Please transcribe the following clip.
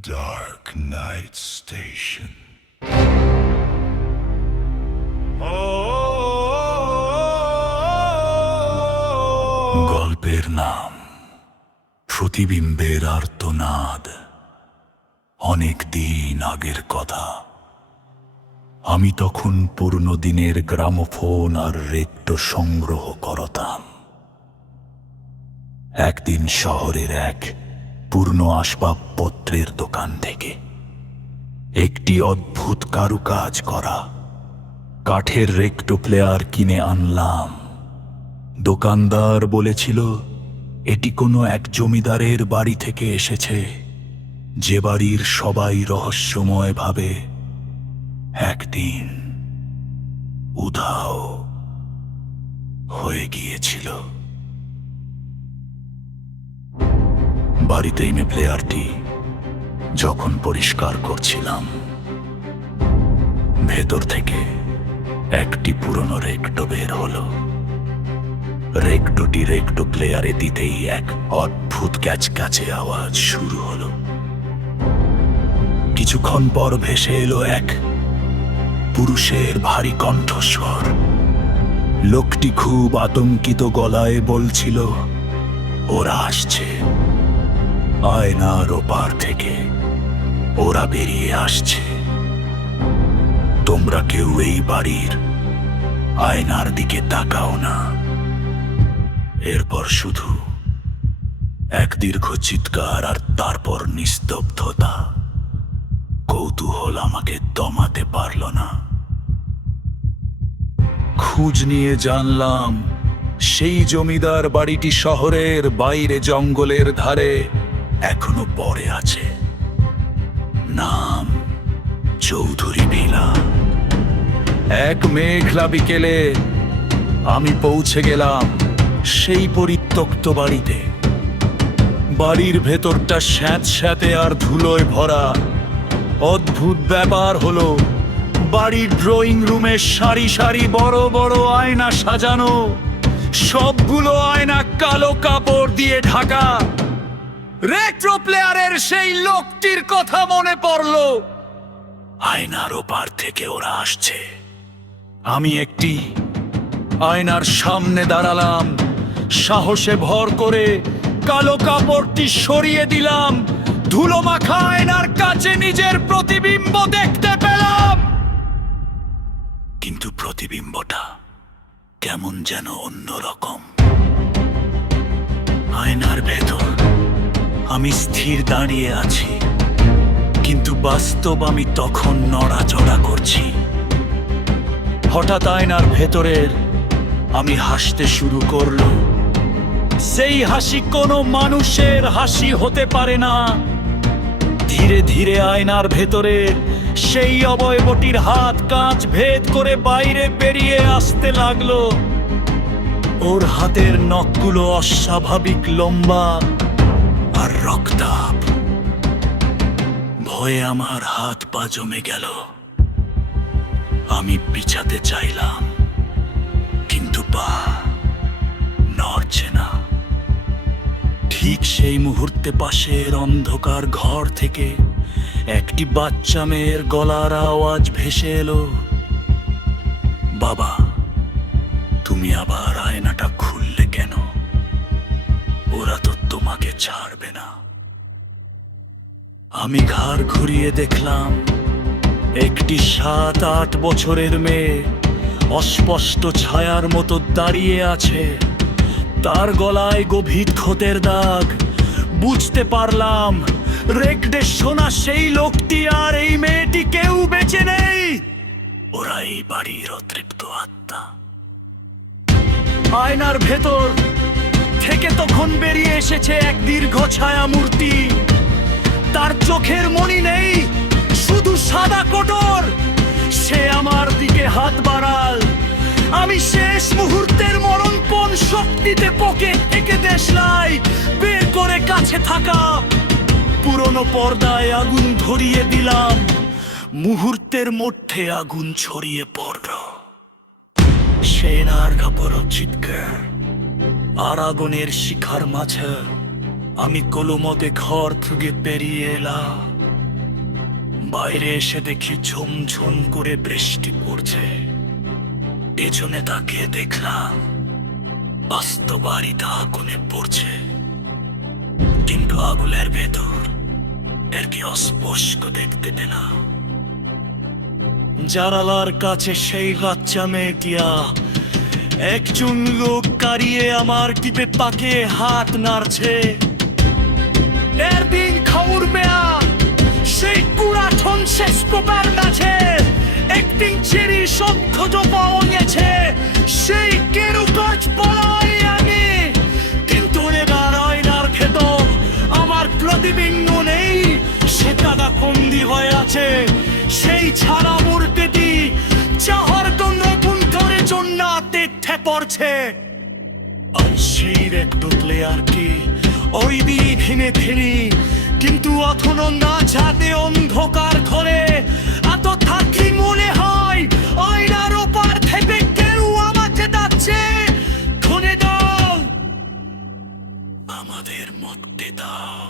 Dark Night Station. গল্পের নাম প্রতিবিম্বের আর্তনাদ। অনেক দিন আগের কথা। আমি তখন পুরনো দিনের গ্রামোফোন আর রেডিও সংগ্রহ করতাম। একদিন শহরের এক পুরনো আসবাবপত্রের দোকান থেকে একটি অদ্ভুত কারুকাজ করা কাঠের রেডিও প্লেয়ার কিনে আনলাম। দোকানদার বলেছিল এটি কোনো এক জমিদারের বাড়ি থেকে এসেছে, যে বাড়ির সবাই রহস্যময় ভাবে একদিন উধাও হয়ে গিয়েছিল। বাড়িতে এনে প্লেয়ারটি যখন পরিষ্কার করছিলাম, ভেতর থেকে একটি পুরনো রেডিও বের হলো। রেডিওটি রেডিও প্লেয়ারে দিতেই এক অদ্ভুত ক্যাচক্যাচে আওয়াজ শুরু হলো। কিছুক্ষণ পর ভেসে এলো এক পুরুষের ভারী কণ্ঠস্বর। লোকটি খুব আতঙ্কিত গলায় বলছিল, ওরা আসছে, আয়নার ওপার থেকে ওরা বেরিয়ে আসছে। তোমরা কেউ এই বাড়ির আয়নার দিকে তাকাও না। এরপর শুধু এক দীর্ঘ চিৎকার আর তারপর নিস্তব্ধতা। কৌতূহল আমাকে দমাতে পারল না। খোঁজ নিয়ে জানলাম সেই জমিদার বাড়িটি শহরের বাইরে জঙ্গলের ধারে এখনো পড়ে আছে। নাম চৌধুরী ভিলা। এক মেঘলা বিকেলে আমি পৌঁছে গেলাম সেই পরিত্যক্ত বাড়িতে। বাড়ির ভেতরটা স্যাঁতস্যাঁতে আর ধুলোয় ভরা। অদ্ভুত ব্যাপার হলো, বাড়ির ড্রয়িং রুমে সারি সারি বড় বড় আয়না সাজানো। সবগুলো আয়না কালো কাপড় দিয়ে ঢাকা। রেডিও প্লেয়ারের সেই লোকটির কথা মনে পড়ল। আয়নার ওপার থেকে ওরা আসছে। আমি একটি আয়নার সামনে দাঁড়ালাম। সাহসে ভর করে কালো কাপড়টি সরিয়ে দিলাম। ধুলো মাখা আয়নার কাছে নিজের প্রতিবিম্ব দেখতে পেলাম। কিন্তু প্রতিবিম্বটা কেমন যেন অন্যরকম। আয়নার ভেতর আমি স্থির দাঁড়িয়ে আছি, কিন্তু বাস্তব আমি তখন নড়াচড়া করছি। হঠাৎ আয়নার ভেতরের আমি হাসতে শুরু করলো। সেই হাসি কোনো মানুষের হাসি হতে পারে না। ধীরে ধীরে আয়নার ভেতরে সেই অবয়বটির হাত কাঁচ ভেদ করে বাইরে বেরিয়ে আসতে লাগলো। ওর হাতের নখগুলো অস্বাভাবিক লম্বা আর রক্তাভ। ভয়ে আমার হাত পা জমে গেল। আমি পিছাতে চাইলাম, কিন্তু পা নড়ছে না। ঠিক সেই মুহূর্তে পাশের অন্ধকার ঘর থেকে একটি বাচ্চা মেয়ের গলার আওয়াজ ভেসে এলো, বাবা, তুমি আবার আয়নাটা খুললে কেন? ওরা তো তোমাকে ছাড়বে না। আমি ঘাড় ঘুরিয়ে দেখলাম একটি 7-8 বছরের মেয়ে অস্পষ্ট ছায়ার মতো দাঁড়িয়ে আছে। তার গলায় গভীর ক্ষতের দাগ। বুঝতে পারলাম রেডিওতে শোনা সেই লোকটি আর এই মেয়েটি কেউ বেঁচে নেই। ওরা এই বাড়ির অতৃপ্ত আত্মা। আয়নার ভেতর থেকে তখন বেরিয়ে এসেছে এক দীর্ঘ ছায়া মূর্তি। তার চোখের মণি নেই, শুধু সাদা কোটর। সে আমার দিকে হাত বাড়াল। আমি শেষ মুহূর্তের মরণপণ শক্তিতে পকেট থেকে দেশলাই বের করে কাছে থাকা পুরনো পর্দায় আগুন ধরিয়ে দিলাম। মুহূর্তের মধ্যে আগুন ছড়িয়ে পড়ল। সেনার কাপড় চিৎকার আর আগুনের শিখার মাঝে আমি কোলোমতে ঘর থেকে বেরিয়ে এলাম। বাইরে এসে দেখি ঝুমঝুম করে বৃষ্টি পড়ছে। পেছনে তাকিয়ে দেখলাম বাস্তব বাড়িটা আগুনে পড়ছে, কিন্তু আগুনের ভেতর এর কি অস্পষ্ট দেখতে পেলাম। জানালার কাছে সেই বাচ্চা মেয়েটিয়া একজন লোক দাঁড়িয়ে আমার টিপে পাকে হাত নাড়ছে। এরদিন খাউর মেয়া সেই পুরাতন শেষ পোকার মাঝে একদিন চেরি সংখ্যত পাওয়া গেছে, সেই কেরু গাছ পলাই আমি। কিন্তু এবার আয়নার ভেতর আমার প্রতিবিম্ব নেই, সে দাদা বন্দি হয়ে আছে সেই ছাড়া মূর্তিটি, যাহার নতুন করে জন্নাতে পড়ছে। আর সেই একটু প্লেয়ার কি ওই দিন ভেঙে ফেলি, কিন্তু এখনো না যাতে অন্ধকার ঘরে এত থাকি মনে হয় আয়নার ওপার থেকে কেউ আমাকে ডাকছে, খুলে দাও, আমাদের মুক্তি দাও।